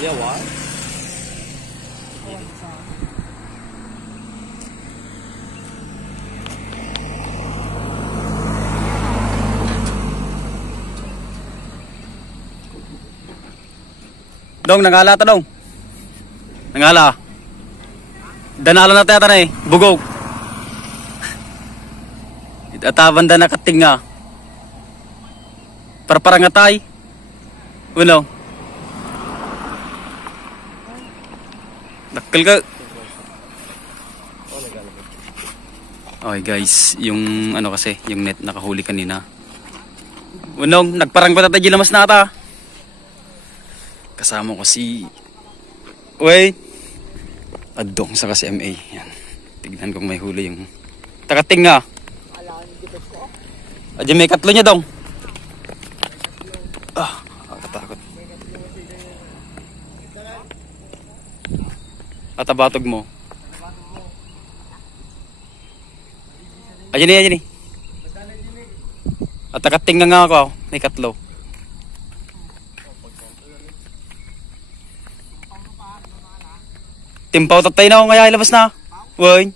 Yawan. Dong, nangala ta dong. Nangala. Danalo na tayo na eh. Bugog. Itaban da nakatinga. Parang atay. Uno. Dakkel ka. Okay guys, yung ano kasi, yung net nakahuli kanina. Unong, nagparang pa tatay lamas na ata. Kasama ko si Uy Adong sa kasi MA. Yan. Tignan kung may huli yung takating nga. Adyan may katlo niya dong. Katakot. Atabatog mo. Adyan eh. At takating nga ako. May katlo. Timpaw tatay na ako kaya ilabas na. Woy.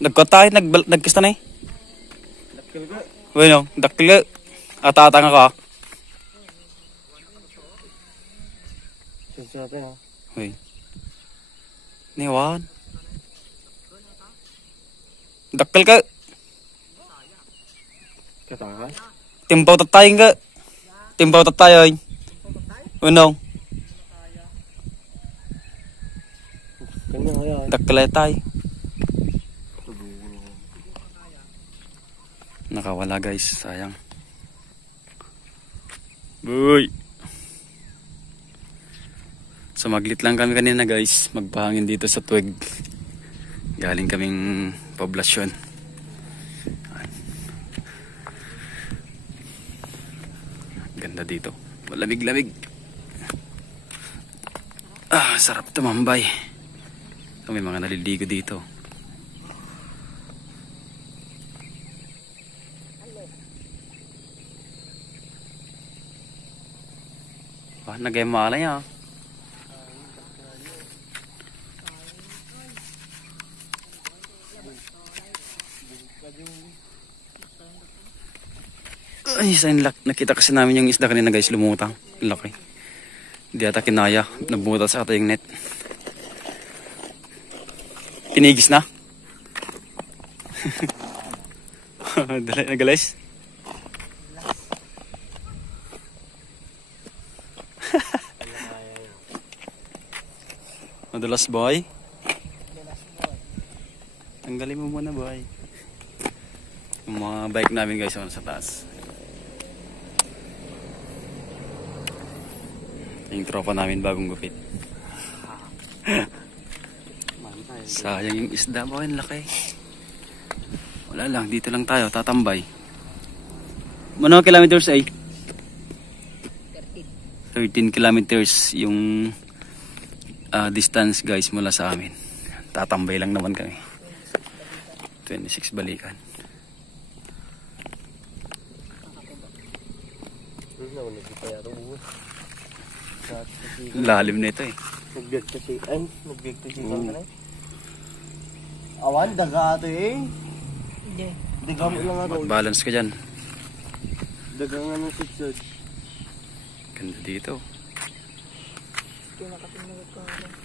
Nagkotay, nagkista na eh. Woy no, dakil ka. Ata-ata nga ka. Woy. Niwan. Dakil ka. Timpaw tatay nga. Timpaw tatay oy. Unong. Dakletay. Nakawala guys, sayang. Boy. Sumaglit lang kami kanina guys, magpahangin dito sa tuwig. Galing kaming poblasyon. Ganda dito. Malamig-lamig. Sarap tumambay. May mga naliligo dito. Nag-emalay ah. Ay, nakita kasi namin yung isda kanina guys, lumutang. Laki. Hindi ata kinaya. Nabutas sa ata yung net. Tinigis na. Nagalis. Madulas boy. Tanggalin mo muna boy. Yung mga bike namin guys sa taas. Yung tropa namin bagong gupit. Sayang yung isda mo, ang laki. Wala lang, dito lang tayo, tatambay. Ano kilometers ay? 13 kilometers yung distance guys mula sa amin. Tatambay lang naman kami. 26 balikan. Lalim na ito eh. Nagbiag kasi, awan, daga ito eh. Hindi. Daga mo lang nga. Balance ka dyan. Daga nga ng sudsud. Ganda dito.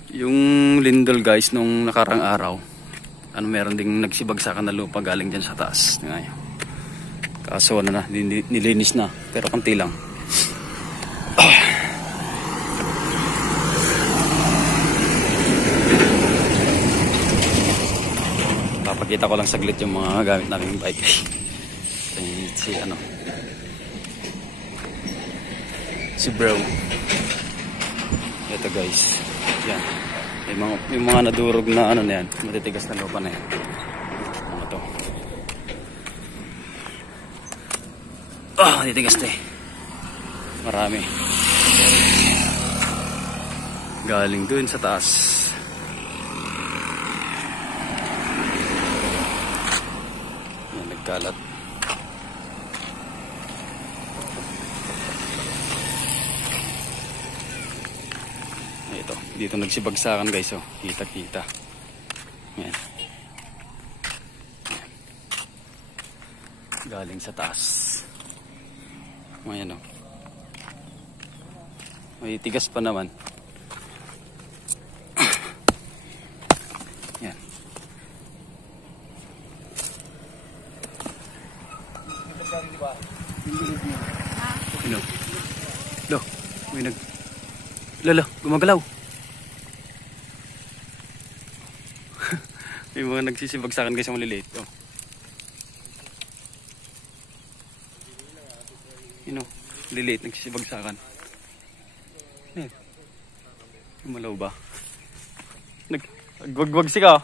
Yung lindol guys, nung nakarang araw, meron ding nagsibagsakan na lupa galing dyan sa taas. Kaso ano na, nilinis na. Pero konti lang. Papakita ko lang saglit yung mga gamit namin bike. Si bro. Ito guys. Yan. May mga nadurog na ano na yan. Matitigas na lupa na yan. Ano to? Matitigas na eh. Marami. Galing dun sa taas. Yan, nagkalat. Ito, dito nagsibagsakan guys, oh. Kita-kita. Yan. Galing sa taas. Ayan, oh. May tigas pa naman. Yan. Ano? Lo, may Lala, gumagalaw. May mga nagsisibagsakan guys ang maliliit. Oh. You know, liliit nagsisibagsakan. Eh, gumalaw ba? Nagwagwag ka.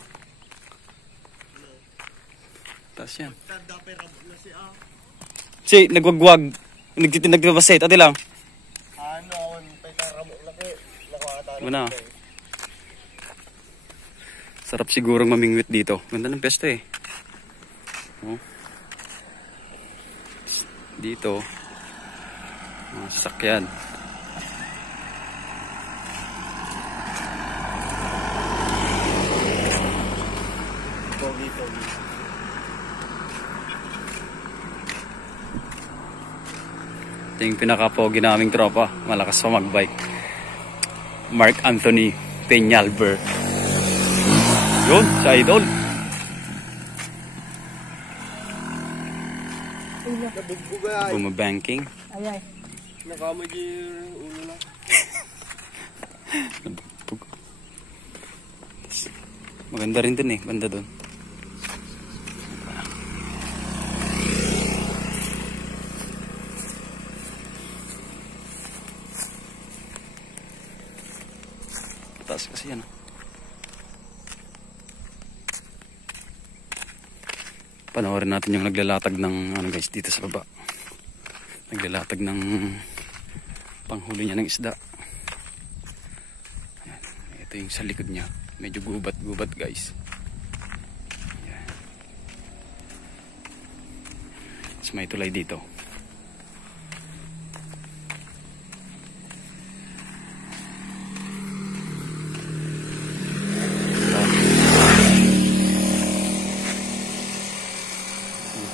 Taas yan. Si, nagwagwag. Nagtitinagbabaset. Ate lang. Mana? Sarap sigurong mamingwit dito. Ganda ng pesta eh. Oh. Dito. Sasakyan. Pogi. Ito yung pinaka-pogi naming tropa. Malakas pa magbike. Mark Anthony Peñalver. Yun, sa idol. Bumabanking. Ay. Nakamagi ulo lang. Maganda rin dun eh. Banda dun. Taas kasi yan. Panoorin natin yung naglalatag ng ano guys dito sa baba. Naglalatag ng panghuli niya ng isda. Ayan. Ito yung sa likod niya. Medyo gubat-gubat guys. Ayan. Tapos may tulay dito.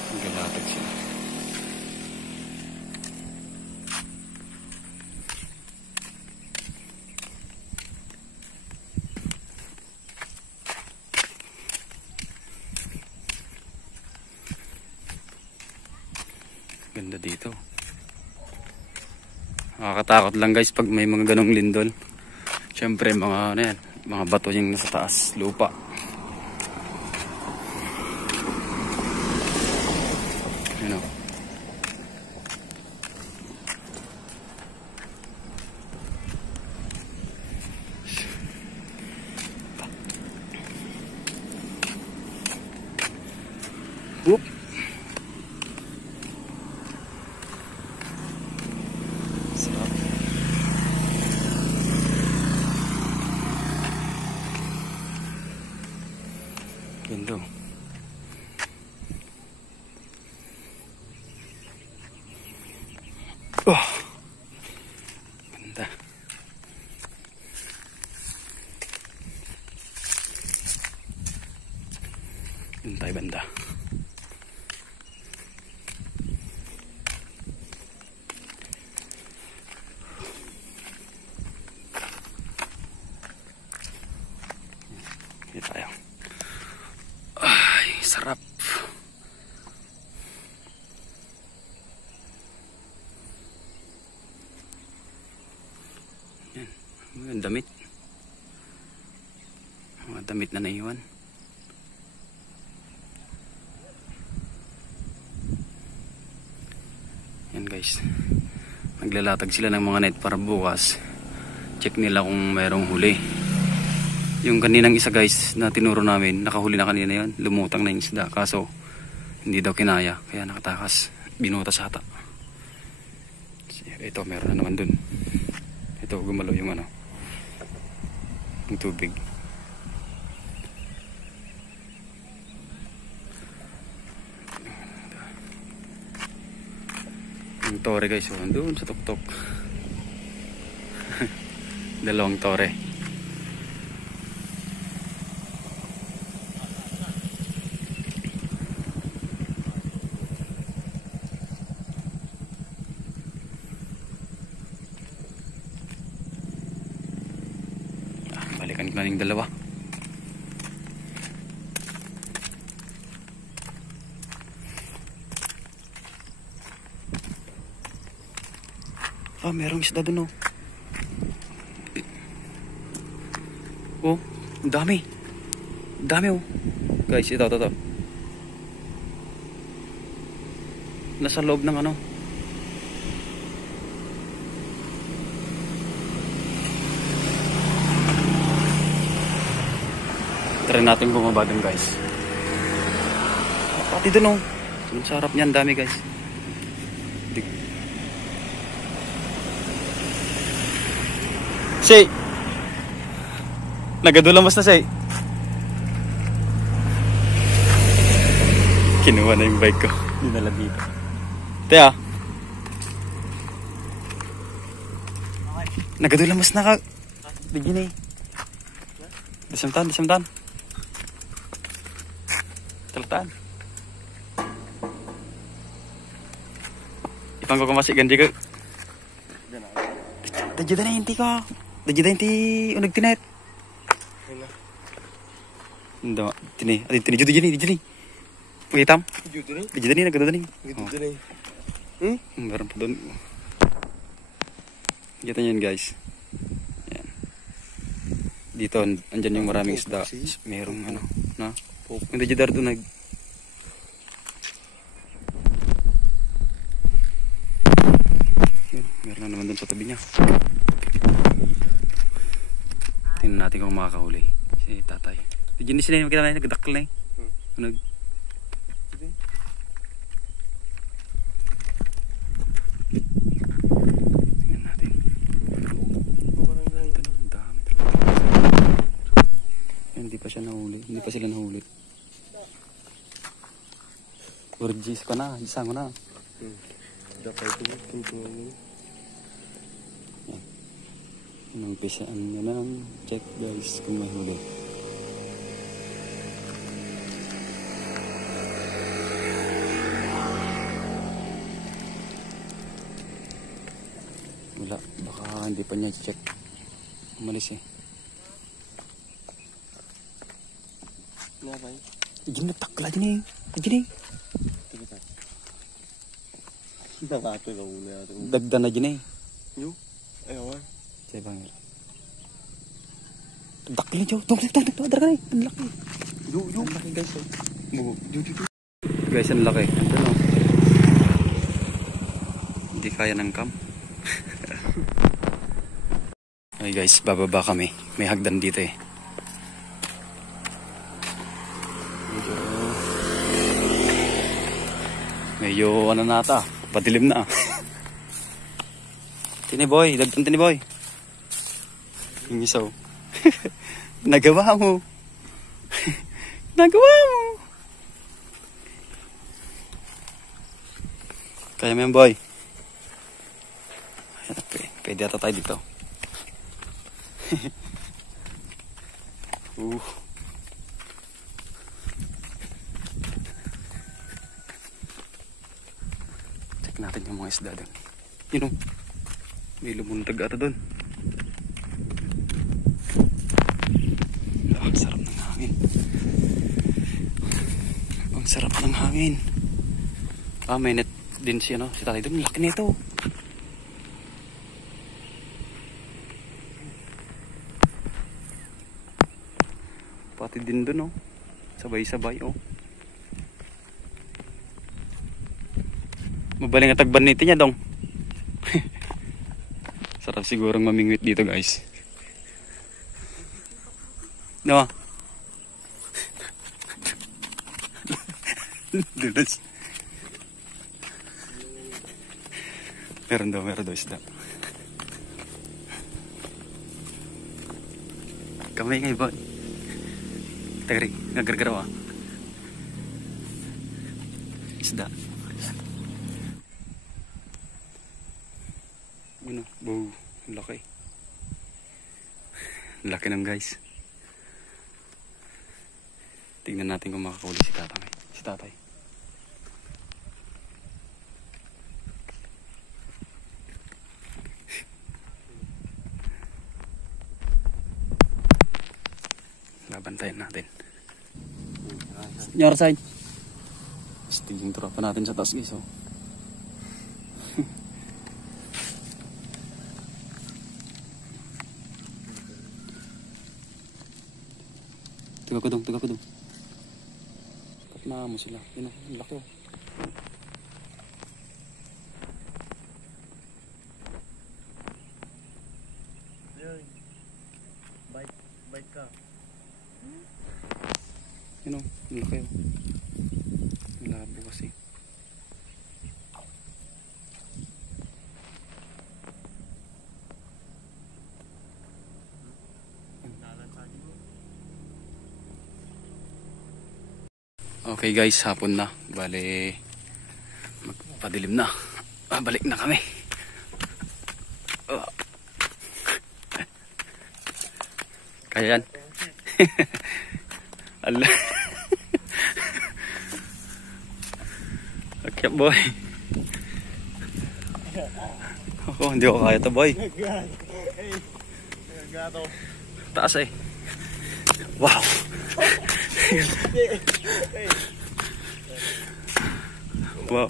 Naglalatag sila. Ganda dito. Nakakatakot lang guys pag may mga ganong lindol. Siyempre mga ano yan, mga bato yung nasa taas, lupa. Ano? Whoop. Sarap. Ganda. Oh. Ganda. Bantay banda. Hindi tayo. Ay, sarap. Yan. Mga damit. Mga damit na naiwan. Yan guys. Naglalatag sila ng mga net para bukas. Check nila kung mayroong huli. Yung kaninang isa guys na tinuro namin, nakahuli na kanina yun. Lumutang na yung isda. Kaso, hindi daw kinaya. Kaya nakatakas. Binutas ata. Ito, meron na naman dun. Ito, gumalaw yung ano. Yung tubig. Yung tore guys. Doon sa tuktok. Dalawang tore. Halikan ko na yung dalawa. Ah, merong isda dun oh. Oh, ang dami. Ang dami oh. Guys, ito. Nasa loob ng ano. Try natin bumaba dun guys. Pati dun oh. Sa harap niyan, dami guys. Say! Nagadulamos na say. Kinuha na yung bike ko. Dinala dito. Tea. Nagadulamos na ka. Bigyan eh. Disamtan. Talatan. Ipang ko masih ganti ko. Dadyo na hindi ko. Dadyo na hindi unag tinet. Hindi. Tini. Dadyo ni. Pagitam. Dadyo na nagado na ni. Meron pa doon. Kita nyo yun guys. Yan. Dito, andyan yung maraming isda. Merong ano. Na. Hindi jadar doon nag. Meron na naman doon sa tabi niya. Tingnan natin kung makakahuli. Si tatay. Diyan sila yung makita na nagdakal na eh. Tingnan natin. Ang dami. Hindi pa siya nahuli. Hindi pa sila nahuli. Urgis ko na. Isa ko na. Dapat ito. Numpisaan nyo lang. Check guys kung may huli. Wala. Baka hindi pa niya check. Umalis eh. Napay? Diyan nagtakla din eh. Diyan eh. Nakato na una natin. Dagda na dyan eh. Yo? Ayaw. Say bangir. Dakli jauh. Tunggu ada kan? Ang laki. Ang laki guys. Guys, ang laki. Ito no. Hindi kaya ng cam. Ay guys, bababa kami. May hagdan dito eh. Medyo ano nata. Patilim na. Tiniboy, dagtan tiniboy. Yung isaw. Nagawa mo. Nagawa mo. Kaya mo yan boy. Pwede ata tayo dito. Check natin yung mga isda doon. Yun o. May lumundag ata doon. Ang sarap ng hangin. Ang sarap ng hangin. Ah, may net din siya no. Si tatay doon. Laki nito. Pati din doon oh. Sabay-sabay oh. Mabaling ang tagban nito niya dong. Sarap sigurong mamingwit dito guys. No? Dulas. Meron daw isda. Kamay ngay ba? Tagari, nagargaraw ah. Isda. Ano? Bow. Laki. Laki ng guys. Tingnan natin kung makakahuli si tatay. Si tatay. Babantayan natin. Your side. Still yung tropa natin sa taas guys. Oh. Tiga ko dong. Kat na mo sila. Yun ang laki oh. Bite ka. Yun oh, ang laki oh. Labo kasi. Okay guys, hapon na. Bale, magpadilim na. Balik na kami. Kaya yan. Allah. Okay boy. Ako, hindi ako kaya to boy. Taas eh. Wow. Wow.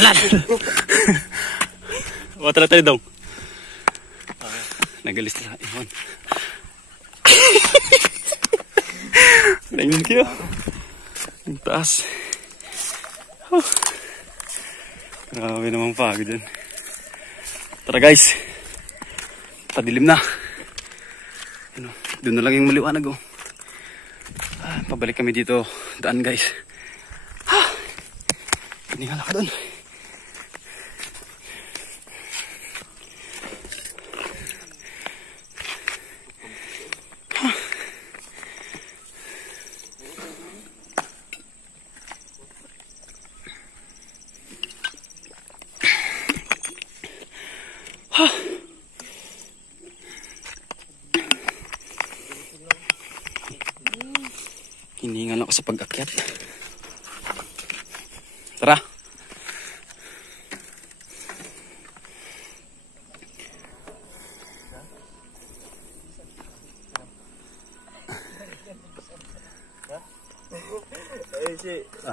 Lan. Wala tayo daw. Nagalis na ihon. Thank you. Ang taas. Grabe namang pagod dyan. Tara guys. Padilim na. Ano, doon na lang yung maliwanag oh. Pabalik kami dito. Daan guys. Piningala ka doon. Hiningal ako sa pag-akyat. Tara.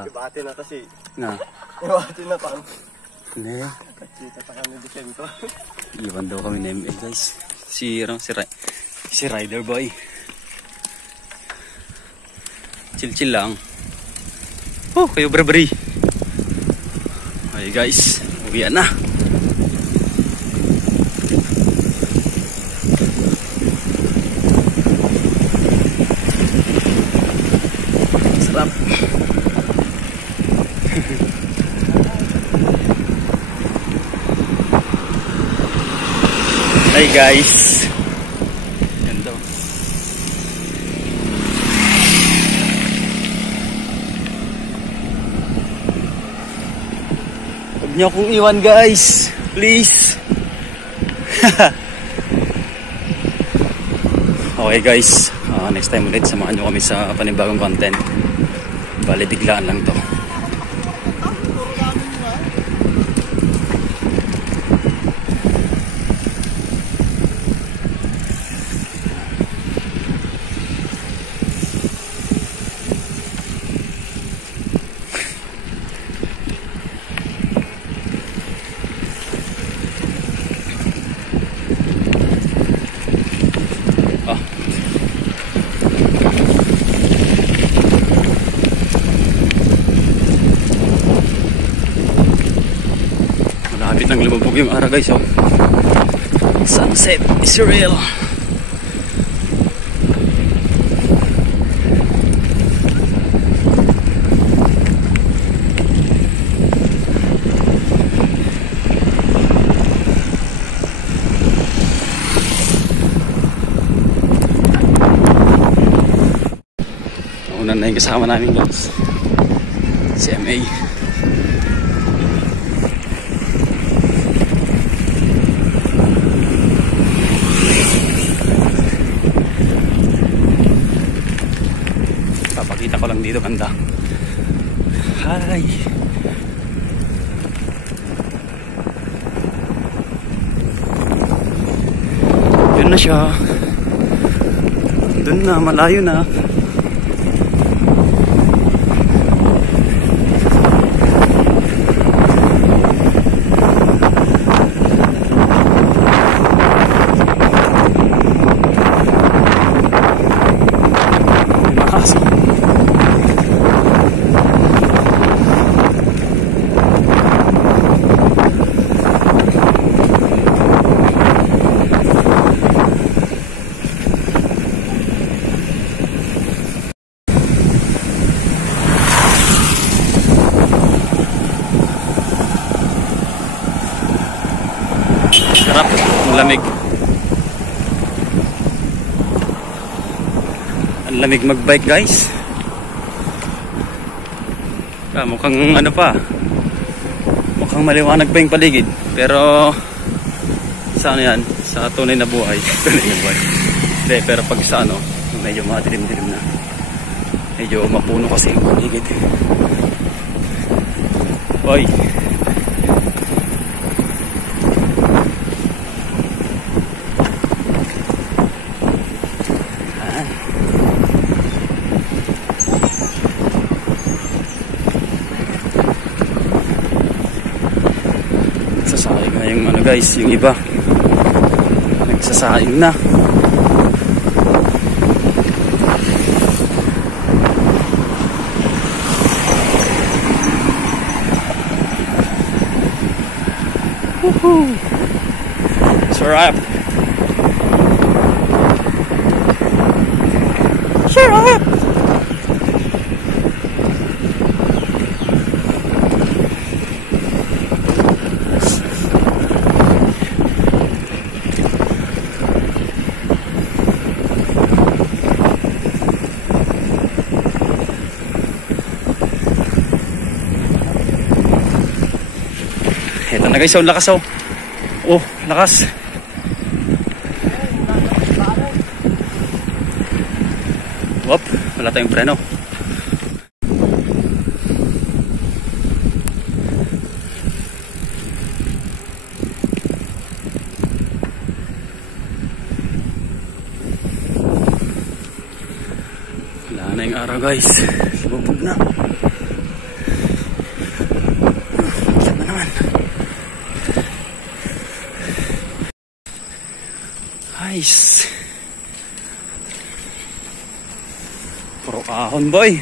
Ibati na kasi. Na. Ibati na pa. Ne. Kita pa kami di sentro. Iwan daw kami na ML guys. Si Rider Boy. Chill lang. Oh, kayo barbary. Okay guys, uwian na. Sarap. Hey guys. Ganda. Huwag niyo akong iwan guys. Please. Okay guys. Next time ulit samahan niyo kami sa panibagong content. Bale biglaan lang to. Malapit nang lumubog yung araw guys oh. Sunset is real. Nauna na yung kasama namin guys, si MA. Papakita ko lang dito banda. Hi. Yun na siya. Doon na, malayo na. Sarap, ang lamig. Ang lamig magbike guys. Mukhang ano pa. Mukhang maliwanag pa yung paligid. Pero sa ano yan? Sa tunay na buhay. Tunay na buhay. Hindi, pero pag sa ano, medyo madilim-dilim na. Medyo mapuno kasi yung paligid. Hoy. Nagsasaing na yung ano guys, yung iba nagsasaing na. Woohoo! Sarap! Sarap! Ito na guys, ang lakas oh. Oh, lakas. Wop, wala tayong preno. Wala na yung araw guys. Sumubog na. Nice. Puro ahon boy.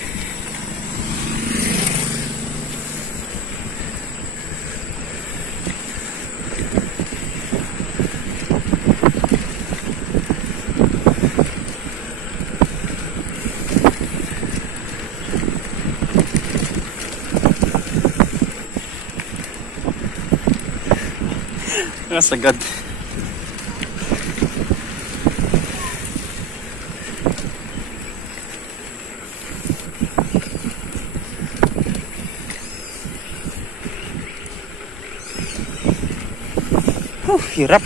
Nasagad. Hirap.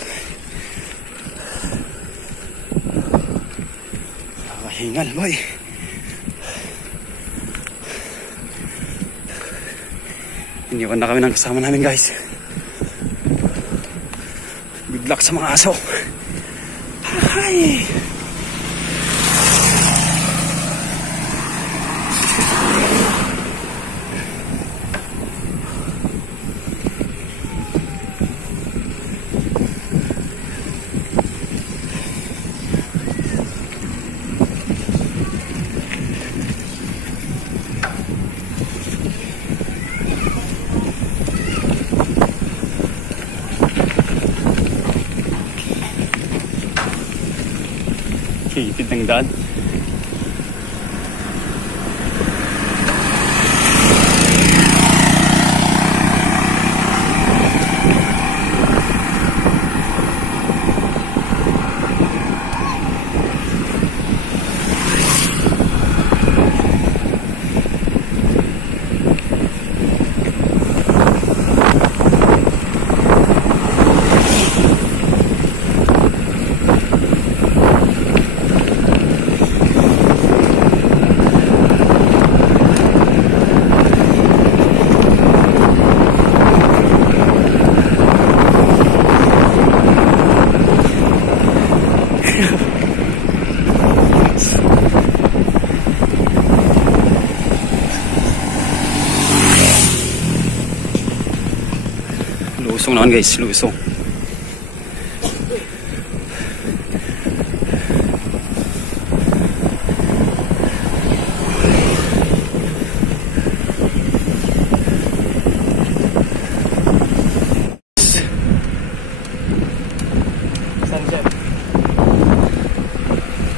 Hingal boy. Iniwan na kami ng kasama namin guys. Good luck sa mga aso. Ay. Hipid ng daan. lusong naman guys, lusong.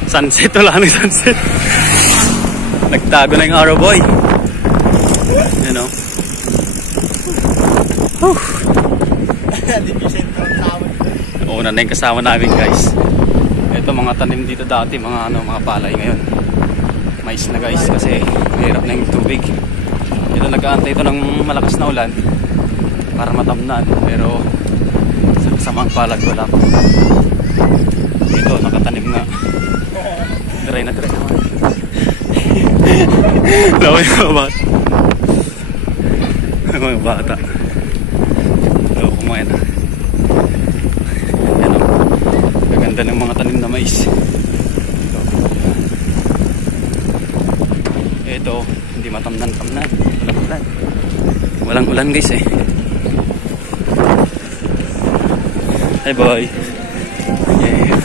Sunset, wala nang sunset. Nagtago na yung araw boy. You know. Una na yung kasama namin guys. Ito mga tanim dito dati, mga mga palay ngayon. Mais na guys kasi mahirap na yung tubig. Ito nag-aantay ito ng malakas na ulan para matamnan, pero sa kasamang palad wala pa. Ito nakatanim nga. Try na naman. Laway mga bata. Mga bata. Laway kumain na. Yan o. Gaganda ng mga tanim na mais. Ito, hindi matamnan-tamnan. Walang ulan. Walang ulan guys eh. Hi boy. Yeah.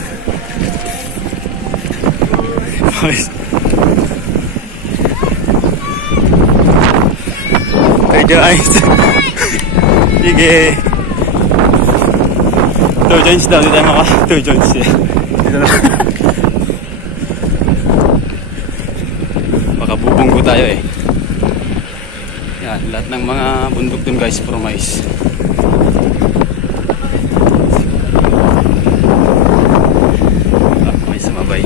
Boys. Guys. Sige. 2 joints daw. Dito tayo maka 2 joints eh. Dito na. Baka bubunggo tayo eh. Yan. Lahat ng mga bundok dun guys. Puro mais. May sumabay.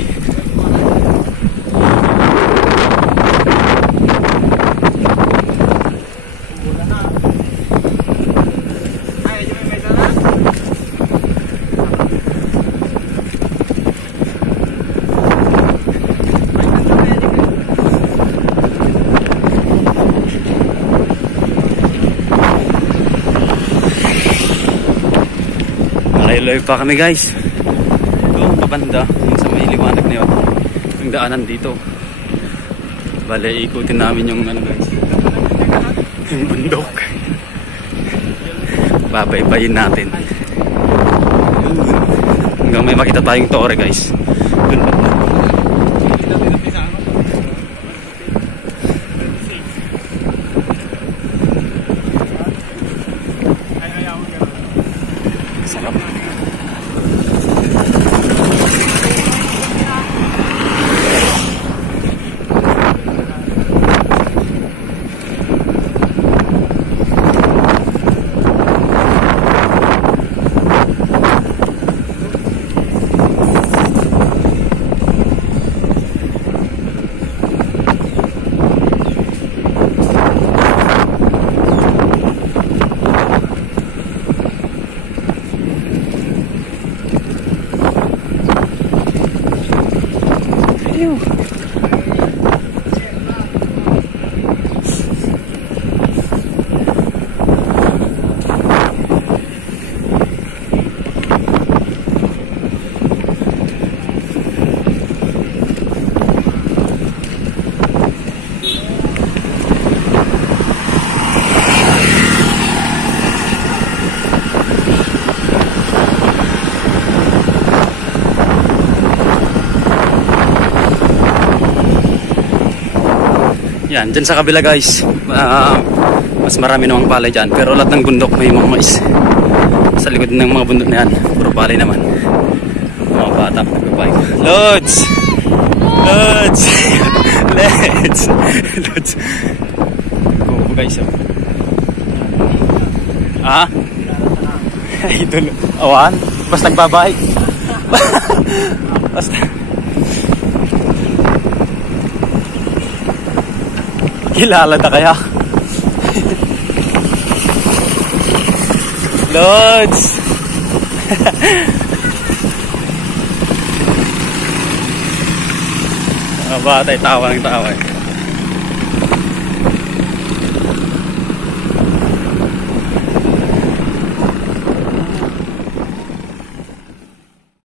Malayo pa kami guys. Doon pabanda yung sa may liwanag na yun, yung daanan dito. Bale ikutin namin yung ano guys, yung bundok. Babaybayin natin hanggang may makita tayong tore guys. Doon pa. Sarap. Yan, dyan sa kabila guys, mas marami namang palay dyan, pero lahat ng bundok may mga mais. Sa likod ng mga bundok na yan, puro palay naman. Mga bata, nagbabay. Lods! Lods! Let's! Lods! Go guys, oh. Ah? Idol. Awan? Basta nagbabay. Basta. Kilala na kaya? Lods! Mga bata, tawa ng tawa eh.